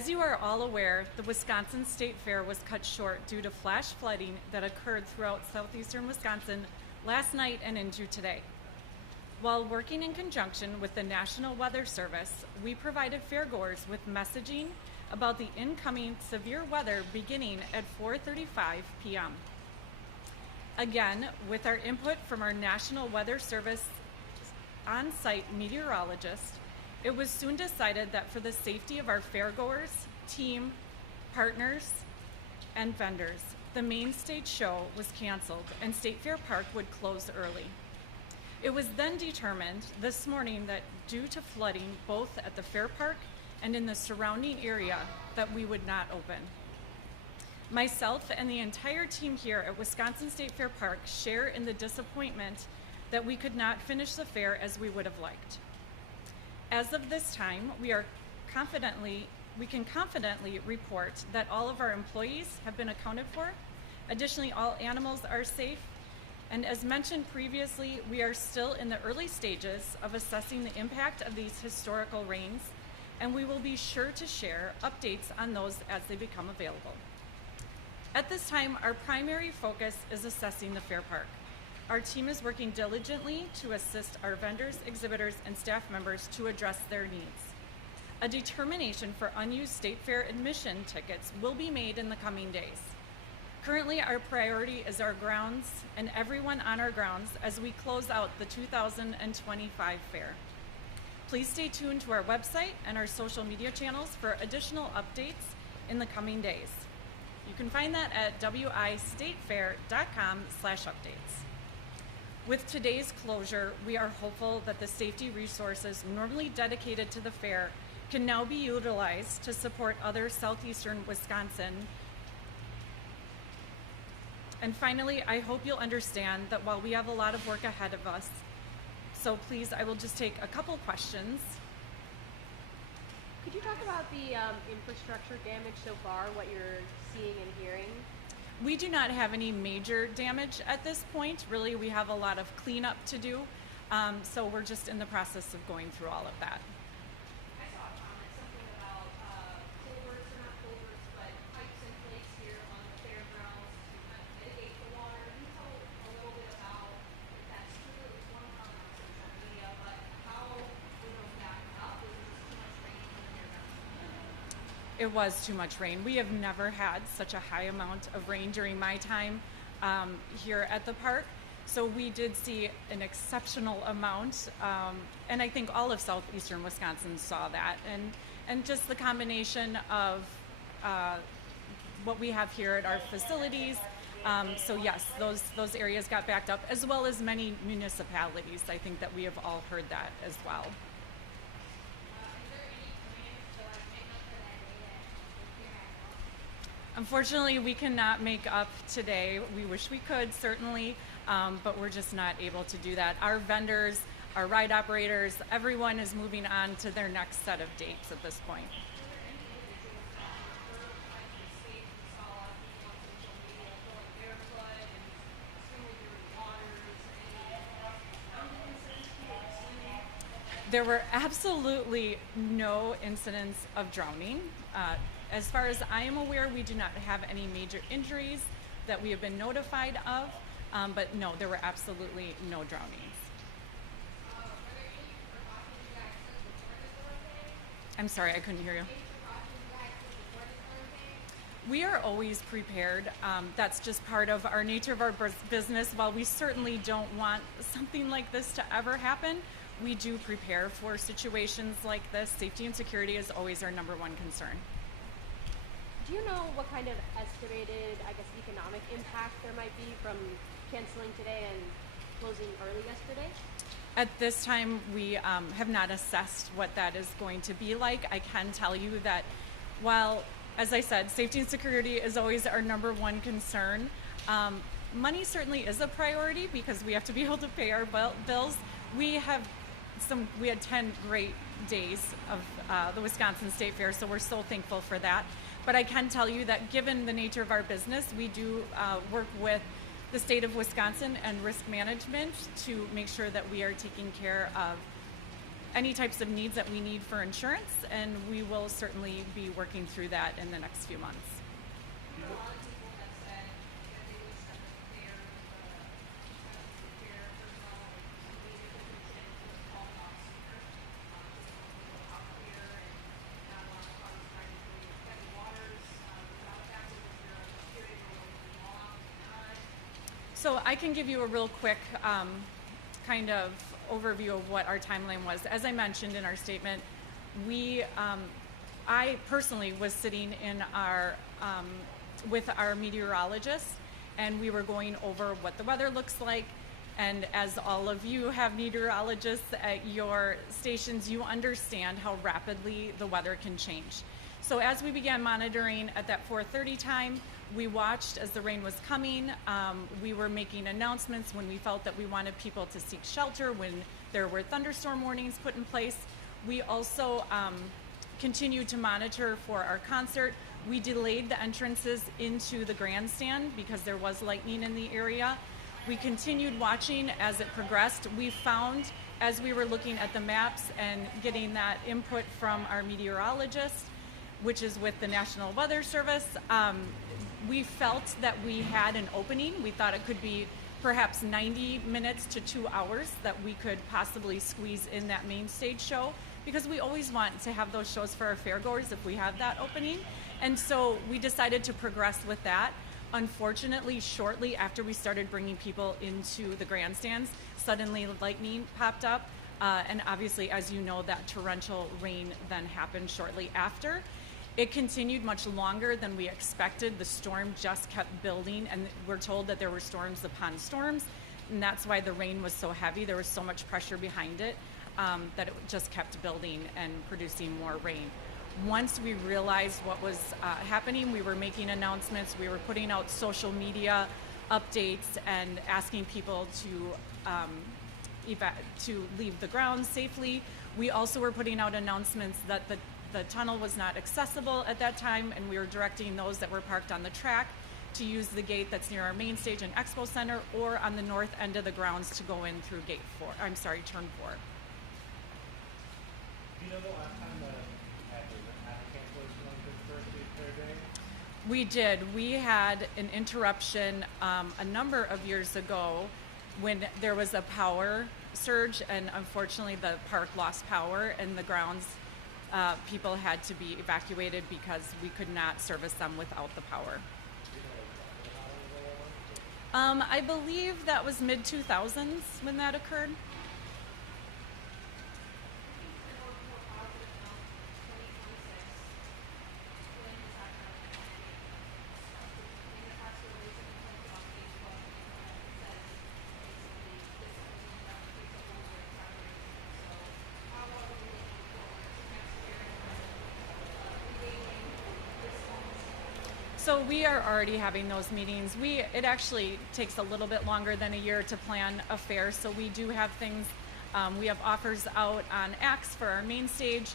As you are all aware, the Wisconsin State Fair was cut short due to flash flooding that occurred throughout southeastern Wisconsin last night and into today. While working in conjunction with the National Weather Service, we provided fairgoers with messaging about the incoming severe weather beginning at 4:35 p.m. Again, with our input from our National Weather Service on-site meteorologist, it was soon decided that for the safety of our fairgoers, team, partners, and vendors, the main stage show was canceled and State Fair Park would close early. It was then determined this morning that due to flooding both at the fair park and in the surrounding area that we would not open. Myself and the entire team here at Wisconsin State Fair Park share in the disappointment that we could not finish the fair as we would have liked. As of this time, we can confidently report that all of our employees have been accounted for. Additionally, all animals are safe. And as mentioned previously, we are still in the early stages of assessing the impact of these historical rains, and we will be sure to share updates on those as they become available. At this time, our primary focus is assessing the fair park. Our team is working diligently to assist our vendors, exhibitors, and staff members to address their needs. A determination for unused State Fair admission tickets will be made in the coming days. Currently, our priority is our grounds and everyone on our grounds as we close out the 2025 fair. Please stay tuned to our website and our social media channels for additional updates in the coming days. You can find that at wistatefair.com/updates. With today's closure, we are hopeful that the safety resources normally dedicated to the fair can now be utilized to support other southeastern Wisconsin. And finally, I hope you'll understand that while we have a lot of work ahead of us, so please, I will just take a couple questions. Could you talk about the infrastructure damage so far, what you're seeing and hearing? We do not have any major damage at this point. Really, we have a lot of cleanup to do. So we're just in the process of going through all of that. I saw a comment, something about culverts, or not culverts, but pipes in place here on the fairgrounds to kind of mitigate the water. Can you tell a little bit about if that's true? It was one comment on social media, but how were those backing up? Was it just too much rain for the fairgrounds? It was too much rain. We have never had such a high amount of rain during my time here at the park. So we did see an exceptional amount, and I think all of southeastern Wisconsin saw that. And just the combination of what we have here at our facilities. So yes, those areas got backed up, as well as many municipalities. I think that we have all heard that as well. Is there any plans to like make up for that data here at home? Unfortunately, we cannot make up today. We wish we could, certainly, but we're just not able to do that. Our vendors, our ride operators, everyone is moving on to their next set of dates at this point. Were there any individuals that were hurt by the mistake? We saw a lot of people on social media going barefoot and swimming through waters. Any incidents you've seen? There were absolutely no incidents of drowning. As far as I am aware, we do not have any major injuries that we have been notified of, but no, there were absolutely no drownings. Are there any precautions you guys took before the storm came? I'm sorry, I couldn't hear you. Any precautions you guys took before the storm came? We are always prepared. That's just part of our nature of our business. While we certainly don't want something like this to ever happen, we do prepare for situations like this. Safety and security is always our number one concern. Do you know what kind of estimated, economic impact there might be from canceling today and closing early yesterday? At this time, we have not assessed what that is going to be like. I can tell you that while, as I said, safety and security is always our number one concern, money certainly is a priority because we have to be able to pay our bills. We had 10 great days of the Wisconsin State Fair, so we're so thankful for that. But I can tell you that given the nature of our business, we do work with the state of Wisconsin and risk management to make sure that we are taking care of any types of needs that we need for insurance, and we will certainly be working through that in the next few months. A lot of people have said that they wish that the fair, the fair personnel, maybe the position was called off sooner. Just a little out here and not a lot of cars trying to do heavy waters. Without that, was there a period where it was long, not? So I can give you a real quick kind of overview of what our timeline was. As I mentioned in our statement, I personally was sitting in our with our meteorologist, and we were going over what the weather looks like. And as all of you have meteorologists at your stations, you understand how rapidly the weather can change. So as we began monitoring at that 4:30 time, we watched as the rain was coming. We were making announcements when we felt that we wanted people to seek shelter, when there were thunderstorm warnings put in place. We also continued to monitor for our concert. We delayed the entrances into the grandstand because there was lightning in the area. We continued watching as it progressed. We found, as we were looking at the maps and getting that input from our meteorologist, which is with the National Weather Service, we felt that we had an opening. We thought it could be perhaps 90 minutes to 2 hours that we could possibly squeeze in that main stage show, because we always want to have those shows for our fairgoers if we have that opening. And so we decided to progress with that. Unfortunately, shortly after we started bringing people into the grandstands, suddenly lightning popped up. And obviously, as you know, that torrential rain then happened shortly after. It continued much longer than we expected. The storm just kept building, and we're told that there were storms upon storms, and that's why the rain was so heavy. There was so much pressure behind it that it just kept building and producing more rain. Once we realized what was happening, we were making announcements. We were putting out social media updates and asking people to leave the grounds safely. We also were putting out announcements that the tunnel was not accessible at that time, and we were directing those that were parked on the track to use the gate that's near our main stage and expo center, or on the north end of the grounds to go in through turn 4. Do you know the last time that had a cancellation like this for a state fair day? We did. We had an interruption a number of years ago when there was a power surge, and unfortunately the park lost power, and the grounds people had to be evacuated because we could not service them without the power. I believe that was mid-2000s when that occurred. So we are already having those meetings. It actually takes a little bit longer than a year to plan a fair, so we do have things. We have offers out on acts for our main stage,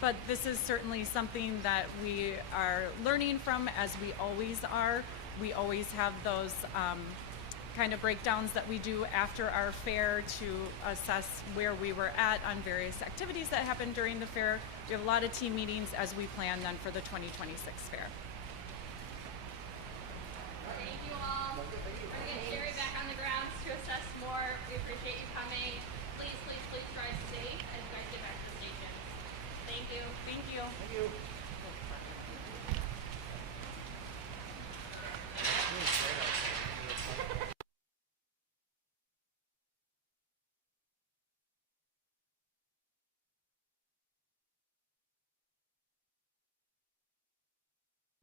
but this is certainly something that we are learning from, as we always are. We always have those kind of breakdowns that we do after our fair to assess where we were at on various activities that happened during the fair. We have a lot of team meetings as we plan then for the 2026 fair. Thank you all. We're going to get Sherry back on the grounds to assess more. We